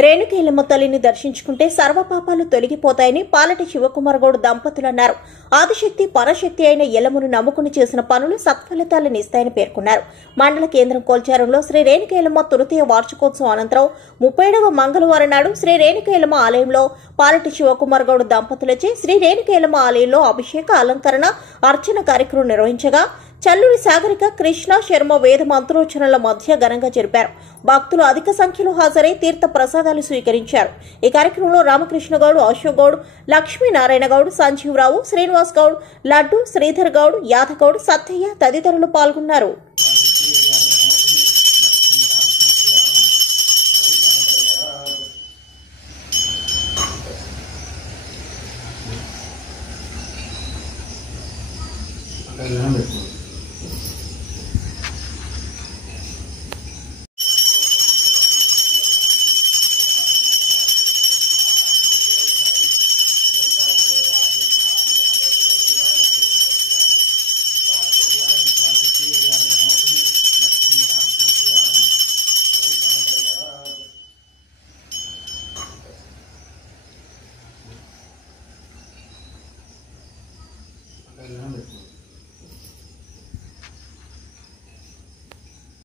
రేణుకేలమ్మ తల్లిని దర్శించుకుంటే సర్వపాపాలు తొలగిపోతాయని పాలటి శివకుమార్ గౌడ్ దంపతులు అన్నారు. ఆదిశక్తి పరశక్తి అయిన ఎల్లమ్మను నమ్ముకుని చేసిన పనులు సత్ఫలితాలను ఇస్తాయని పేర్కొన్నారు. మండల కేంద్రం కోల్చారంలో శ్రీ రేణుకేలమ్మ తృతీయ వార్షికోత్సవం అనంతరం 37వ మంగళవారం నాడు శ్రీ రేణుకేలమ్మ ఆలయంలో పాలటి శివకుమార్ గౌడ్ దంపతులచే శ్రీ రేణుకేలమ్మ ఆలయంలో అభిషేక అలంకరణ అర్చన కార్యక్రమం నిర్వహించగా చల్లూరి సాగరిక కృష్ణ శర్మ వేద మంత్రోచ్చరణల మధ్య ఘనంగా జరిపారు. భక్తులు అధిక సంఖ్యలో హాజరై తీర్థ ప్రసాదాలు స్వీకరించారు. ఈ కార్యక్రమంలో రామకృష్ణ గౌడ్, అశోక్ గౌడ్, లక్ష్మీనారాయణ గౌడ్, సంజీవరావు, శ్రీనివాస్ గౌడ్, లడ్డు, శ్రీధర్ గౌడ్, యాదవ్ గౌడ్, సత్తయ్య తదితరులు పాల్గొన్నారు. Gracias.